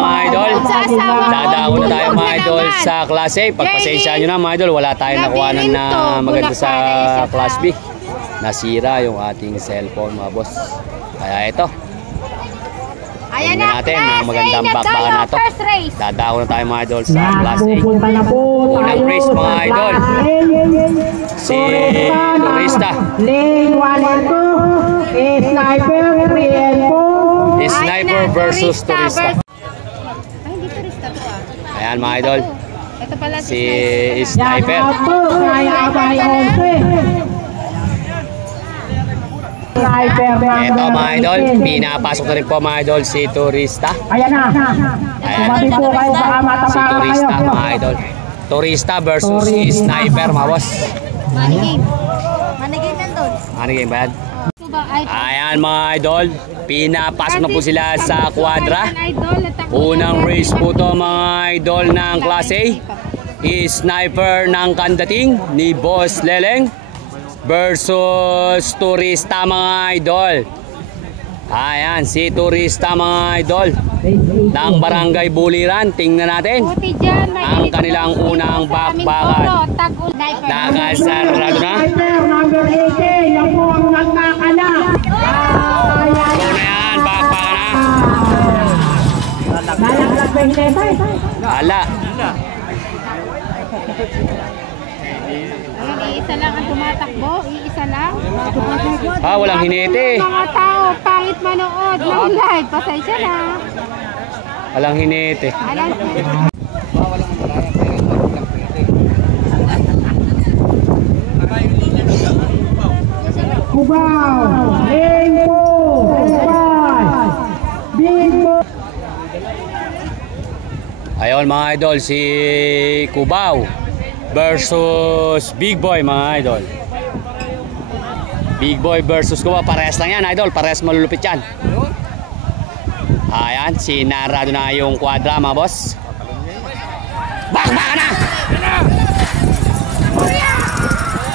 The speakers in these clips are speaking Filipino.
mga idol. Dadako na tayo mga idol sa Class A. Pagpasensya nyo na mga idol, wala tayong nakuhanan na maganda sa Class B. Nasira yung ating cellphone mga boss. Kaya ito. Tingnan natin ang magandang bakbakan na ito. Dadako na tayo mga idol sa Class A. Unang race mga idol. Si Turista. Sniper versus Turista. Ayan mga idol. Si Sniper. Ito mga idol, pinapasok na rin po mga idol si Turista. Ayan na. Si Turista mga idol. Turista versus si Sniper mga boss. Money game. Money game nandun. Money game ba yan? Ayan mga idol, pinapasok na po sila sa quadra. Unang race po to mga idol ng Class A. Sniper ng Kandating ni Boss Leleng versus Turista mga idol. Ayan, si Turista mga idol ng Barangay Buliran. Tingnan natin ang kanilang unang bakbakan. Nakasarado na. Una yan, bakbakan na. Hala. Iisa lang ang tumatakbo, iisa lang. Walang hinete. Mga tao, pangit manood ng live. Pasensya na. Walang hinete. Cubao, Lengpo, Bimbo. Ayun mga idol, si Cubao versus Big Boy mga idol. Big Boy versus Cubao, parehas lang yan idol, parehas malulupit yan. Ayan, sinarado na yung quadra mga boss. Bakbakan na!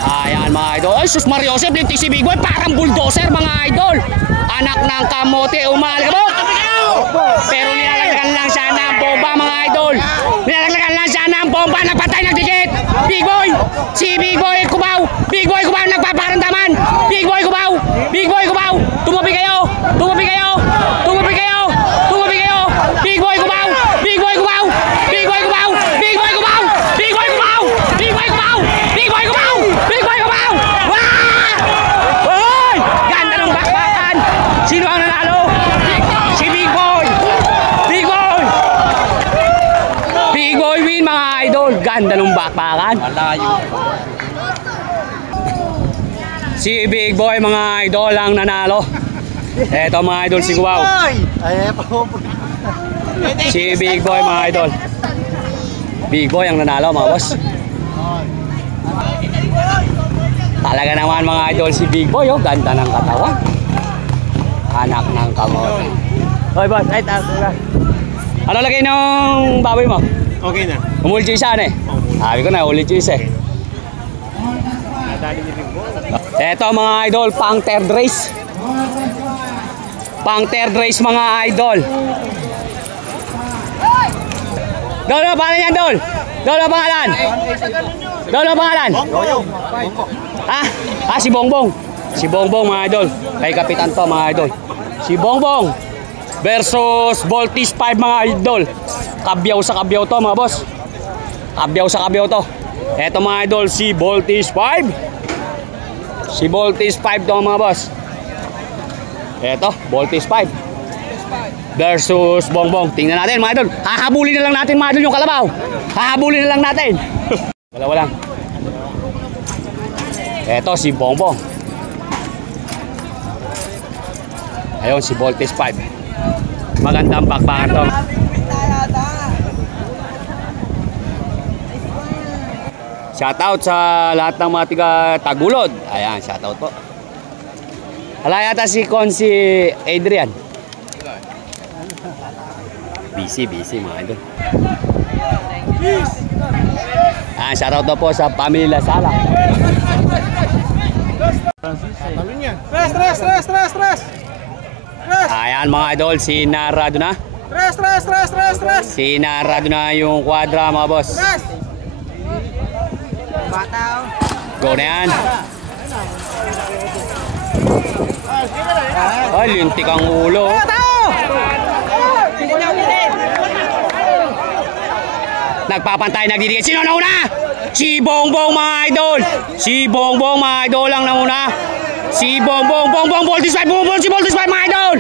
Ayan mga idol. Ay sus Mario Joseph, lintik si Big Boy, parang bulldozer mga idol. Anak ng kamote, umalabot. Pero nilalaglagan lang siya ng bomba mga idol. Nilalaglagan lang siya ng bomba, nagpatay, nagdikit. Big Boy, si Big Boy Cubao. Big Boy Cubao nagpaparandaman. Big Boy Cubao, Big Boy Cubao. Tumabi kayo, tumabi kayo, tumabi kayo, tumabi kayo. Big Boy Cubao, Big Boy Cubao, Big Boy Cubao, Big Boy Cubao, Big Boy Cubao, Big Boy Cubao, Big Boy Cubao, Big Boy Cubao. Wah! Hoy! Ganda ng bakbakan. Sino ang nanalo? Si Big Boy. Big Boy. Big Boy win mga idol. Ganda ng bakbakan. Si Big Boy mga idol ang nanalo. Eto mga idol si Cubao. Si Big Boy mga idol. Big Boy ang nanalo mga boss. Talaga naman mga idol si Big Boy, oh, ganda ng katawan. Anak ng kamote. Hoy boss, ay tayo. Ano lagay ng baboy mo? Okay na. Umuli cheese eh. Sabi ko na, uli cheese eh. Eto mga idol, pang third race. Pang third race mga idol. Dol, ano pangalan yan, Dol? Dol, ano pangalan? Dol, ano pangalan? Si Bongbong. Si Bongbong mga idol. Kay Kapitan to mga idol. Si Bongbong versus Voltis 5 mga idol. Kabyaw sa kabyaw to mga boss. Kabyaw sa kabyaw to. Eto mga idol, si Voltis 5. Si Voltis 5 to mga boss. Eto, Voltis 5 versus Bongbong. Tingnan natin mga idol. Hahabulin na lang natin mga idol yung kalabaw. Hahabulin na lang natin. Dalawa lang. Eto si Bongbong. Ayun si Voltis 5. Magandang bakbakan to. Shoutout sa lahat ng mga tiga Tagulod. Ayan, shoutout po. Hala yata si Adrian. Busy mga idol. Shoutout na po sa family Lasala. Tres. Ayan mga idol, sinarado na. Sinarado na yung quadra mga boss. Go na yan. Ay, lintik ang ulo. Nagpapantay, nagdidikit. Sino nauna? Si Bongbong mga idol. Si Bongbong mga idol lang nauna. Si Bongbong Voltage 5. Bongbong si Voltage 5 mga idol.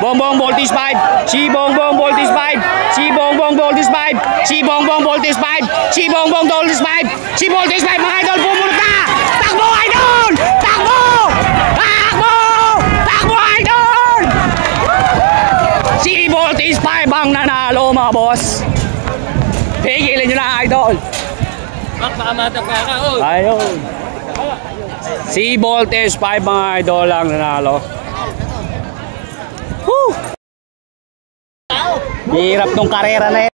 Bongbong Voltage 5. Si Bongbong Voltage 5. Si Bongbong Voltage 5. Si Bongbong Voltage 5. Si Bongbong Voltage 5. Si Voltage 5 mga idol. Bumunot na. Takbo idol! Takbo! Takbo! Takbo idol! Si Voltage 5 ang nanalo mga boss. Pigilin nyo na idol. Ayun. Si Voltage 5 mga idol ang nanalo. Woo! Hirap nung karera na yan.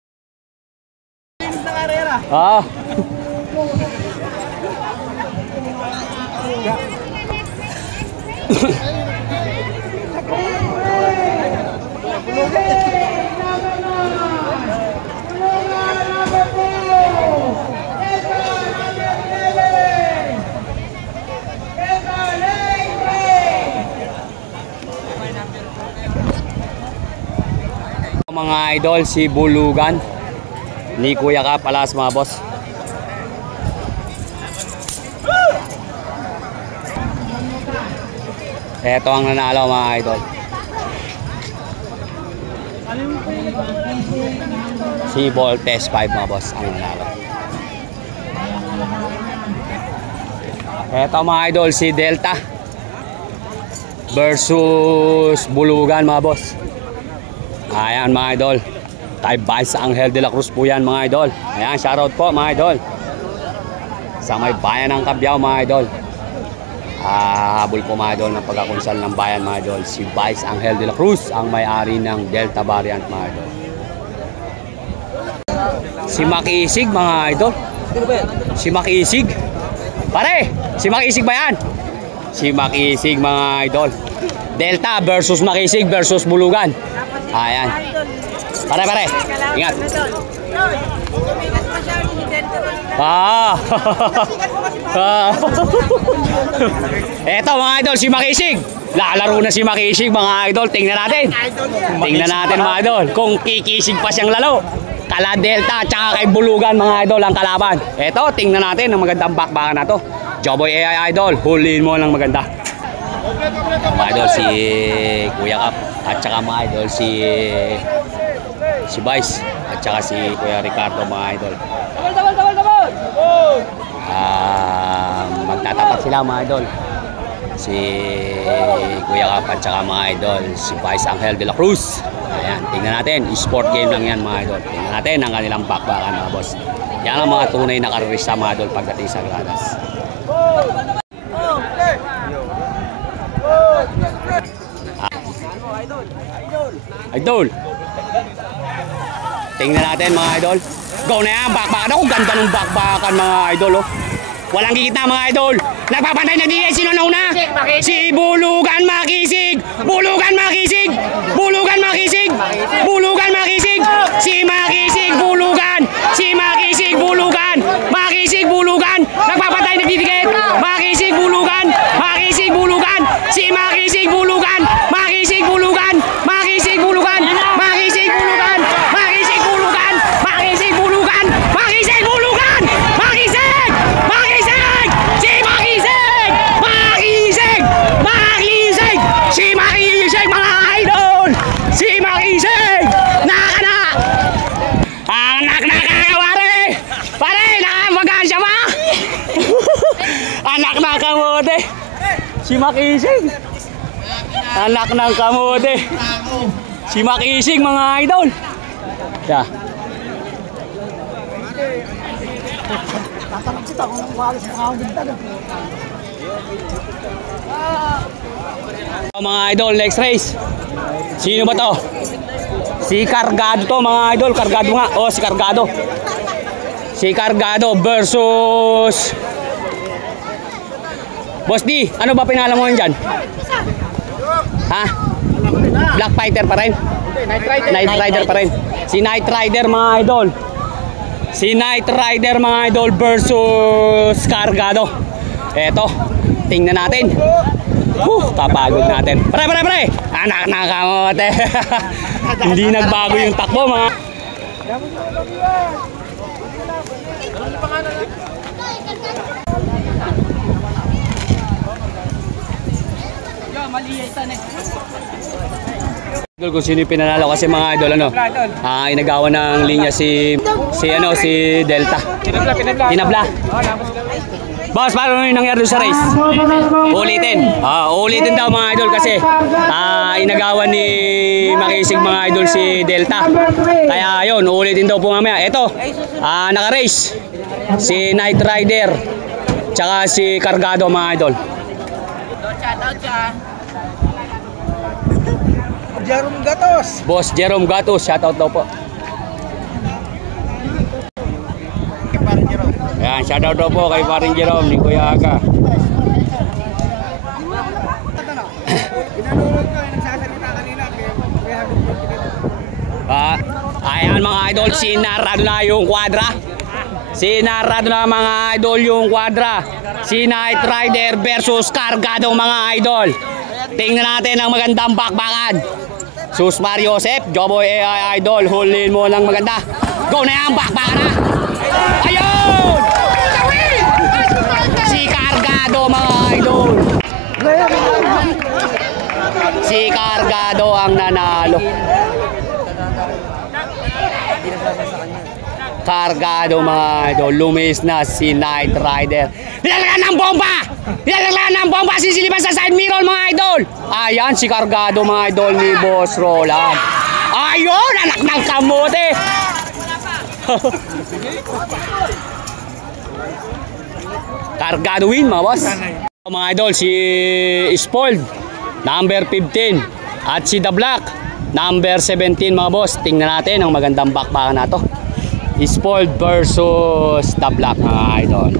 Ah. Mga idol, si Bulugan ni Kuya Kap alas mga boss. Ito ang nanalo mga idol. Si Voltes 5 mga boss ang nanalo. Ito mga idol, si Delta versus Bulugan mga boss. Ayan mga idol, Tay Vice Angel de la Cruz po yan mga idol. Ayan, shoutout po mga idol sa may bayan ng Cabiao mga idol. Habol po mga idol ng pagkakunsal ng bayan mga idol. Si Vice Angel de la Cruz ang may-ari ng Delta Variant mga idol. Si Makisig mga idol. Si Makisig. Pare, si Makisig ba yan? Si Makisig mga idol. Delta versus Makisig versus Bulugan. Ayan. Pare. Ingat. Eto mga idol, si Makisig. Lalaro na si Makisig mga idol. Tingnan natin. Tingnan natin mga idol kung kikisig pa siyang lalo. Kala Delta at saka kay Bulugan mga idol ang kalaban. Eto, tingnan natin ang magandang bakbakan na to. Joboy AI idol, huliin mo ng maganda. Mga idol si Kuya Kap at saka mga idol si Vice at saka si Kuya Ricardo mga idol. Magtatapat sila mga idol. Si Kuya Kap at saka mga idol si Vice Angel de la Cruz. Ayan, tingnan natin, sport game lang yan mga idol. Tingnan natin ang kanilang bakbakan mga boss. Yan ang mga tunay na karerista mga idol pagdating sa gradas. Idol. Tingnan natin mga idol. Go na yan, bakbakan. Ako ganda ng bakbakan mga idol oh. Walang gigit na mga idol. Nagpapantay na di sino nauna? Si Bulugan Makisig. Bulugan Makisig. Bulugan Makisig. Bulugan Makisig. Si Makisig Bulugan. Si Makisig Bulugan. Makisig Bulugan. Nagpapantay na didikit. Makisig Bulugan. Makisig Bulugan. Si Makisig Bulugan. Makisig Bulugan. Makisig Bulugan. Makisig Bulugan. Makisig Bulugan. Makisig Bulugan. Makisig Bulugan. Makisig. Makisig. Si Makisig. Makisig. Makisig. Si Makisig mga idol. Si Makisig. Nakanak. Anak na kawari. Pare, nakapagansya ba? Anak na kamote. Si Makisig. Anak ng kamote. Si Makisig mga idol. Yeah. Mga idol, next race. Sino ba to? Si Cargado to mga idol. Cargado nga. Oh, si Cargado. Si Cargado versus Boss D, ano ba pinala mo yun dyan? Ha? Black Fighter pa rin? Night Rider pa rin. Si Night Rider mga idol. Si Night Rider mga idol versus Cargado. Eto, tingnan natin. Kapagod natin. Pre! Anak na kamote. Hindi nagbago yung takbo mga. Idol kung sino yung pinanalo kasi mga idol ano. Inagawa ng linya si Delta. Pinabla. Boss, paano yung nangyari sa race? Ulitin. Ulitin daw mga idol kasi inagawa ni Makisig mga idol si Delta. Kaya yun, ulitin daw po mamaya. Ito, naka-race. Si Night Rider. Tsaka si Cargado mga idol. Jerome Gatos. Boss Jerome Gatos, shoutout daw po. Yan, shoutout daw po kay paring Jerome ni Kuya Aga. Ayan mga idol, sinarado na yung quadra. Sinarado na mga idol yung quadra. Si Night Rider versus Cargado mga idol. Tingnan natin ang magandang bakbakan. Sus Mario Joseph, Joboy AI Idol, hulin mo ng maganda. Go na yan, bakbakan na. Ayun! Si Cargado mga idol. Si Cargado ang nanalo. Cargado mga idol, lumis na si Night Rider. Nilalagyan ng bomba! Nilalagyan ng bomba, sisilipan sa side mirror mga idol. Ayan si Cargado mga idol ni Boss Roland. Ayun, anak ng kamote. Cargado win mga boss. Mga idol, si Spoiled, number 15. At si The Black, number 17 mga boss. Tingnan natin ang magandang bakbakan na to. Spoiled versus The Black mga idol.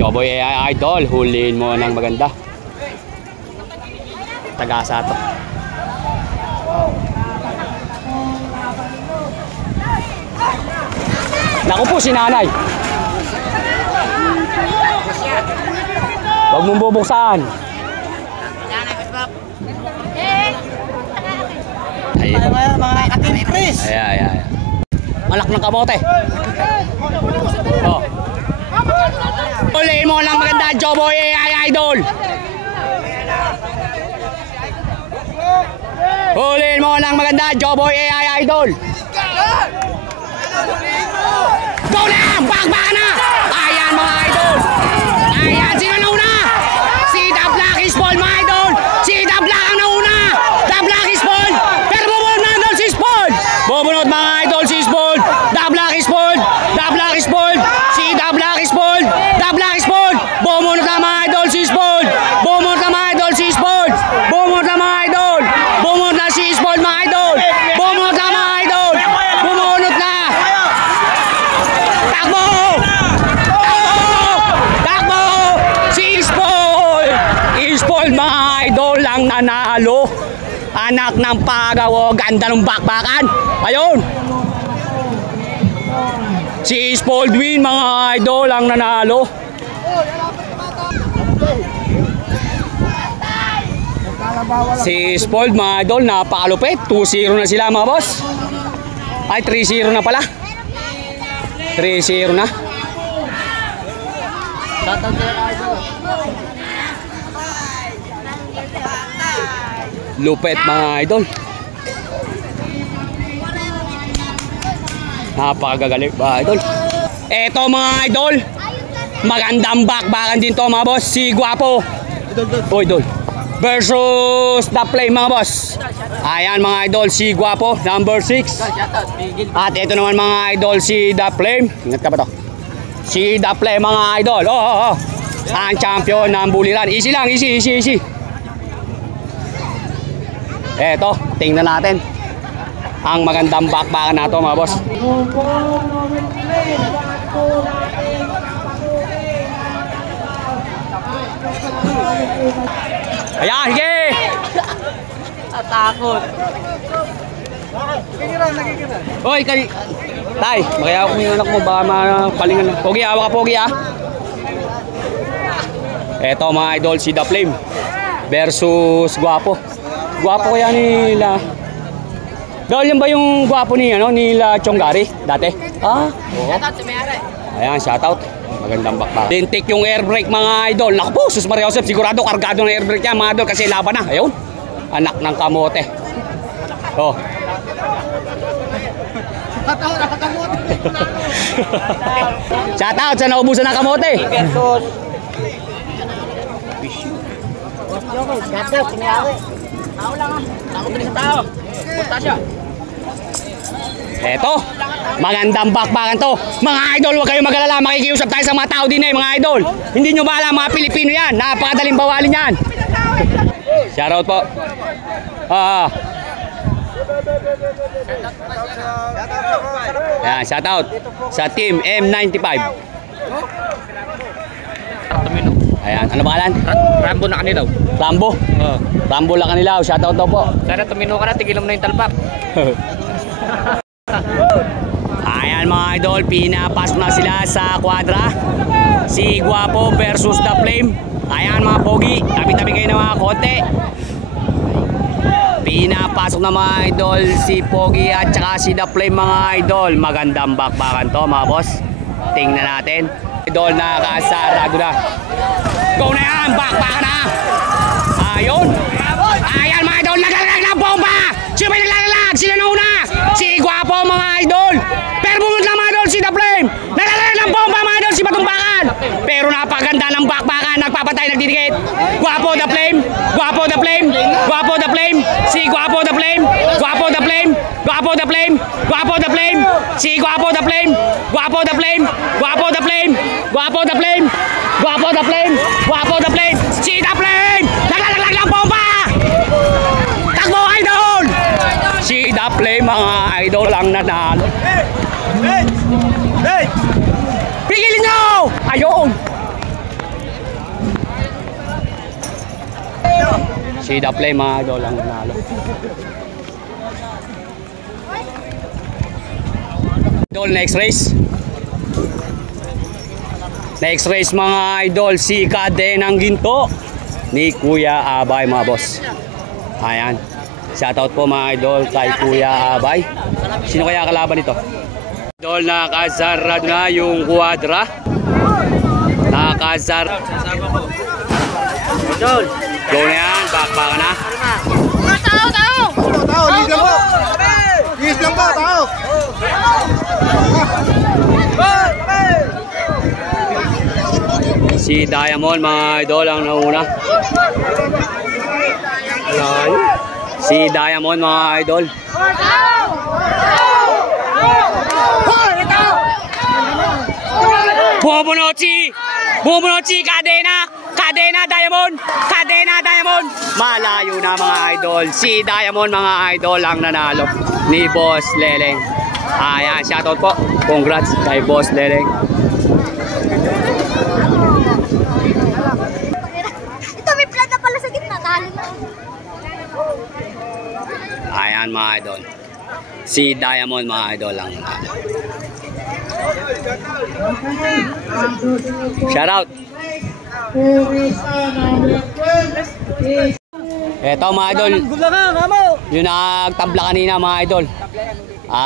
Joboy AI Idol, huliin mo ng maganda. Tagasa to. Naku po si nanay. Huwag mong bubuksan. Ay, Mga katimipris. ay. Malak ng kamote. Oh. Huliin mo lang maganda, Joboy AI Idol. Huliin mo lang maganda, Joboy AI Idol. Go na! Bakbakan na! Ayan mga idol. Ayan, sino nauna? Si The Black is Paul mga idol. Si The Black ang nauna. The Black is Paul. Pero bubunod mga idol si Paul. Bubunod mga idol si Paul. The Black is Paul. The Black is Paul. Si The Black is Paul. The Black is Paul. Bumunod na mga idol si Paul. Bumunod na mga idol si Paul. Bumunod na mga idol. Bumunod na si Paul mga idol. Bumunod na mga idol. Bumunod na. Takbo! Takbo! Si Paul. Paul mga idol ang nanalo. Anak ng Pagaw, ganda ng bakbakan. Ayun. Si Spaldwin mga idol ang nanalo. Si Spald mga idol napakalupit. 2-0 na sila mga boss. Ay 3-0 na pala. 3-0 na. Lupit mga idol. Napakagaling mga idol. Eto mga idol, magandang bakbakan din to mga boss. Si Guapo idol versus The Flame mga boss. Ayan mga idol, si Guapo number 6. At ito naman mga idol si The Flame. Ingat ka ba to? Si The Flame mga idol. Ang champion ng buliran. Easy lang, easy. Eto, tingnan natin ang magandang bakbakan na to mga boss. Ayan, sige! Atakot. Hoy, Tay, makaya ako yung anak mo, baka mapalingan. Pogi, hawak ka, Pogi, ah. Eto mga idol, si The Flame versus Guwapo. Guwapo kaya nila. Dahil yan ba yung Guwapo nila Chonggari dati? Ah, oo. Ayan, shoutout. Magandang bakbak. Lintik yung air brake mga idol. Naku po, sus Maria Joseph, sigurado kargado ng air brake yan mga idol kasi laban na. Ayun, anak ng kamote. Oh. Shoutout sa naubusan ng kamote. Eto, magandang bakbakan to. Mga idol, huwag kayong mag-alala. Makikiusap tayo sa mga tao din mga idol. Hindi nyo ba alam, mga Pilipino yan. Napakadaling bawalin yan. Shoutout po. Yan, shoutout sa team M95. Ayan, ano pangalan? Rambo na kanilaw. Rambo? Rambo lang kanilaw, shoutout daw po. Sana tumino ka na, tigilom na yung talpak. Ayan mga idol, pinapasok na sila sa kwadra. Si Guwapo versus The Flame. Ayan mga pogi, tabi-tabi kayo ng mga kote. Pinapasok na mga idol si Pogi at saka si The Flame mga idol. Magandang bakbakan to mga boss. Tingnan natin. Idol nakasarado na. Go na yan, bakbakan na. Ayun. Ayan mga idol, naglalag ng bomba. Sino ba naglalag? Sino na una? Si Guwapo mga idol. Pero bumunod lang mga idol si The Flame. Naglalag ng bomba mga idol si Batumbakan. Pero napaganda ng bakbakan. Nagpapatay, nagdidikit. Guwapo The Flame. Guwapo The Flame. Guwapo The Flame. Si Guwapo The Flame. Guwapo The Flame. Guwapo The Flame. Guwapo The Flame. Si Guwapo The Flame. Guwapo The Flame. Guwapo The Flame. Guwapo The Flame. Guwapo The Flame. Guwapo The Flame. Si The Flame. Naglalaglag ng bomba. Takbo idol. Si The Flame mga idol ang nanalo. Pigilin nyo. Ayun. Si The Flame mga idol ang nanalo. Idol, next race. Next race mga idol, si Kadenang Ginto ni Kuya Abay mga boss. Ayan. Shoutout po mga idol kay Kuya Abay. Sino kaya kalaban nito? Idol, nakasarado na yung kwadra. Nakasarado. Idol. Go na yan, bakbaka na. Tao, lis lang po. Lis lang po, tao. Si Diamond mga idol ang nauna. Si Diamond mga idol. Bumumunod si Cadena. Cadena Diamond. Cadena Diamond. Malayo na mga idol. Si Diamond mga idol ang nanalo ni Boss Leleng. Ayan, shoutout po. Congrats kay Boss Leleng. Ito may plata pala sa gitna. Talo na. Ayan mga idol. Si Diamond mga idol ang nanalo. Shoutout. Eto mga idol. Yung nagtabla kanina mga idol.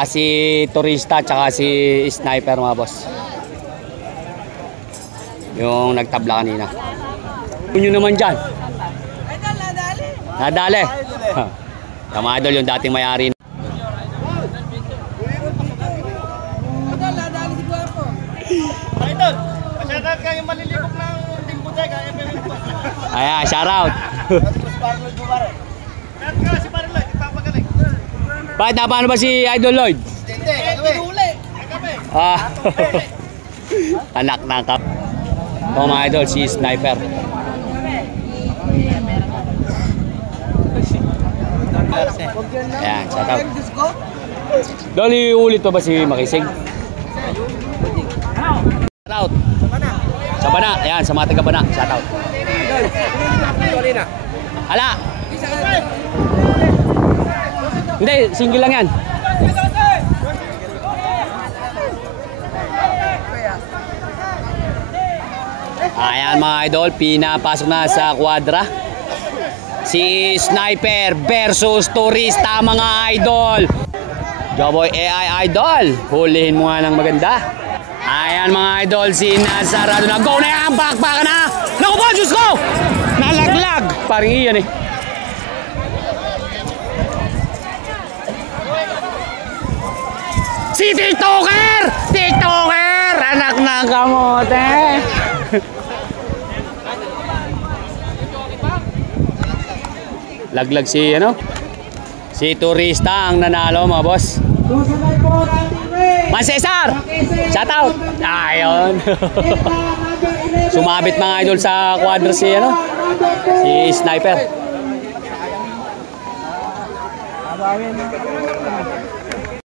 Si Turista tsaka si Sniper mga boss. Yung nagtabla kanina. Yun naman dyan. Nadali. Mga idol yung dating may-ari. Ayan, shoutout. Bakit napano ba si Idol Lloyd? Anak na kap. Ito mga idol, si Sniper. Ayan, shoutout. Dali ulit pa ba si Makisig? Shoutout. Sa Bana, ayan, sa mga taga Bana, shoutout. Hala. Hindi, single lang yan. Ayan mga idol, pinapasok na sa kwadra. Si Sniper versus Turista mga idol. Joboy AI Idol, hulihin mo nga ng maganda. Ayan mga idol, si Nazarado na. Go na yan, backpack na. Naku po, Diyos ko! Nalaglag. Parang iyan eh. Si TikToker! TikToker! Anak ng kamote! Laglag si ano? Si Turista ang nanalo mga boss. Susunod po ang teammate. Man Cesar! Shout out! Ayun! Sumabit mga idol sa quadra si ano? Si Sniper.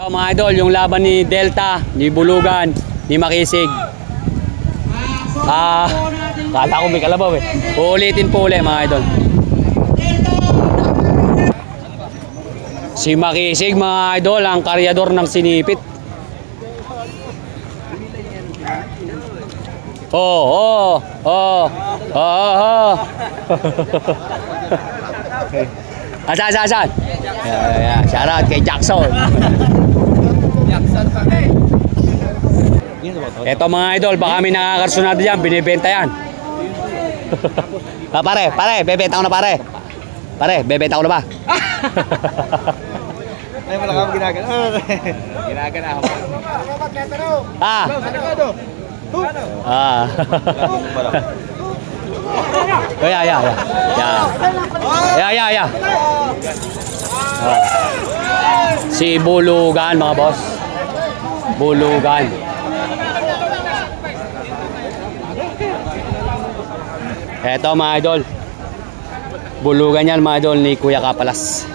So, mga idol, yung laban ni Delta, ni Bulugan, ni Makisig. Kala ko may kalabaw eh. Uulitin po ulit mga idol. Si Makisig mga idol, ang karyador ng sinipit. Oh. Asan? Yeah. Shout out kay Jackson. Eto mga idol, baka may nakakarsonado dyan, binibenta yan. Pare, bebenta ko na pare. Pare, bebenta ko na ba? Ay, wala kang ginagana. Ginagana ako. Yeah. Si Bulugan mga boss. Bulugan. Eto mga idol. Bulugan yan mga idol ni Kuya Kapalas.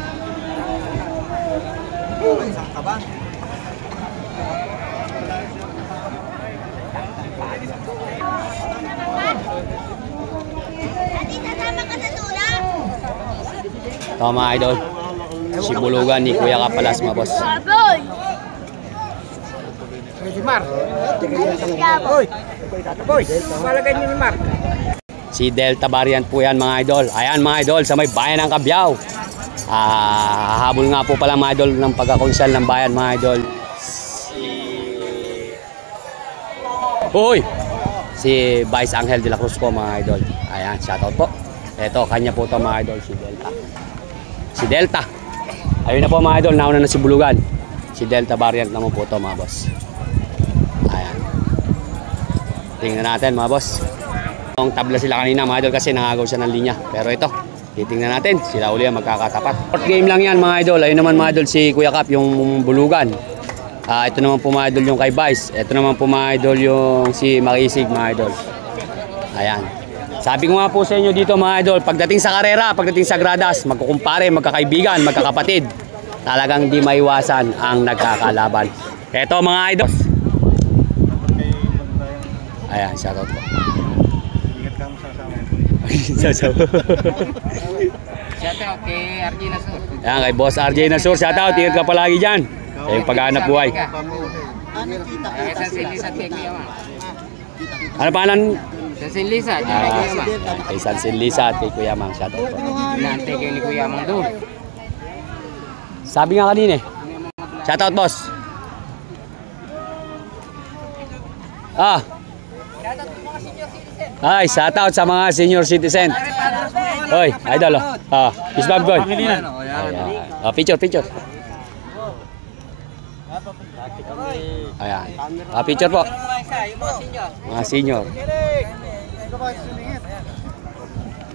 Ito mga idol, si Bulugan ni Kuya Kapalas mga boss. Si Delta variant po yan mga idol. Ayan mga idol, sa may bayan ng Cabiao. Hahabol nga po pala mga idol ng pagkakonsal ng bayan mga idol. Si Vice Angel de la Cruz po mga idol. Ayan, shoutout po. Ito, kanya po ito mga idol, si Delta. Ayun na po mga idol, nauna na si Bulugan. Si Delta variant naman po ito mga boss. Ayan. Tingnan natin mga boss. Ang tabla sila kanina mga idol kasi nangagaw siya ng linya. Pero ito, titingnan natin, sila uli ang magkakatapat. Short game lang yan mga idol. Ayun naman mga idol si Kuya Kap, yung Bulugan. Ito naman po mga idol yung kay Vice. Ito naman po mga idol yung si Makisig mga idol. Ayan. Sabi ko nga po sa inyo dito mga idol, pagdating sa karera, pagdating sa gradas, magkukumpare, magkakaibigan, magkakapatid. Talagang di maiwasan ang nagkakalaban. Ito mga idol. Ayan, shoutout po. Shoutout kay RJ Nasur. Ayan, kay Boss RJ Nasur, shoutout. Ingat ka palagi dyan. Yung paghahanap buhay. Ano pangalan? San Sinlisa, kay Kuya Mang. Kay San Sinlisa at kay Kuya Mang, shoutout po. Inaantay kayo ni Kuya Mang doon. Sabi nga kanina eh. Shoutout boss. Ay, shoutout sa mga senior citizen. Hoy, idol oh. Peace Bob God. Picture. Ayan. Picture po. Mga senior.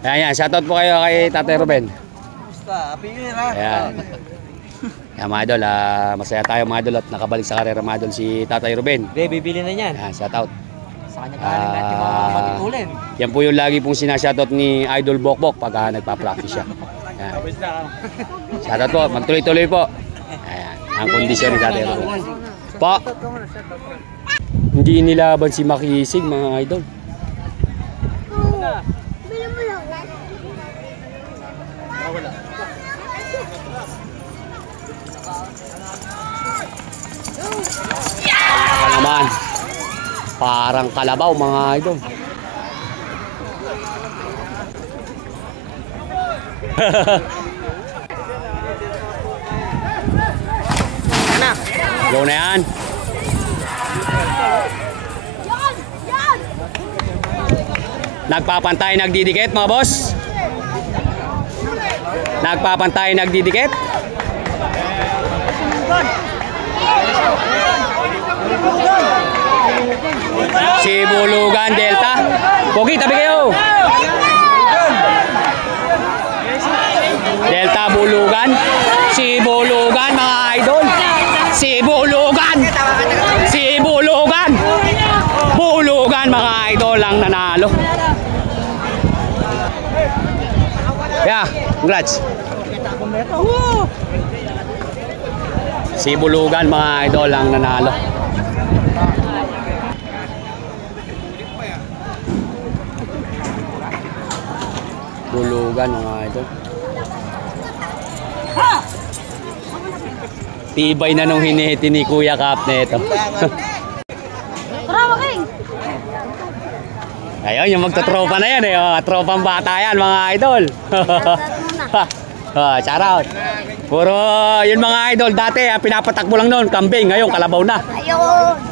Ayan, shoutout po kayo kay Tatay Ruben. Ayan. Ayan mga idol, masaya tayo mga idol at nakabalik sa karera mga idol si Tatay Ruben. Bibili na yan. Ayan, shoutout. Sa kanya galing natin mga matutulin. Yan po yung lagi pong sinashoutout ni Idol Bokbok pag nagpa-practice siya. Ayan. Shoutout po, magtuloy-tuloy po. Ayan, ang kondisyon ni Tatay Ruben. Po. Hindi nilaban si Makisig mga idol. Parang kalabaw mga idol. Go na yan. Nagpapantay, nagdidikit mga boss. Nagpapantay, nagdidikit. Si Bulugan Delta. Pogi, tabi kayo. Delta Bulugan. Si Bulugan mga idol. Si Bulugan. Si Bulugan. Bulugan mga idol ang nanalo. Yeah, congrats. Si Bulugan mga idol ang nanalo. Bulugan mga idol. Tibay na nung hinihiti ni Kuya Kap nito. Ayun, yung magtotropa na yan eh. Oh, tropang bata yan mga idol. Oh, shout out. Puro yun mga idol. Dati pinapatakbo lang noon, kambing. Ngayon kalabaw na. Ayun.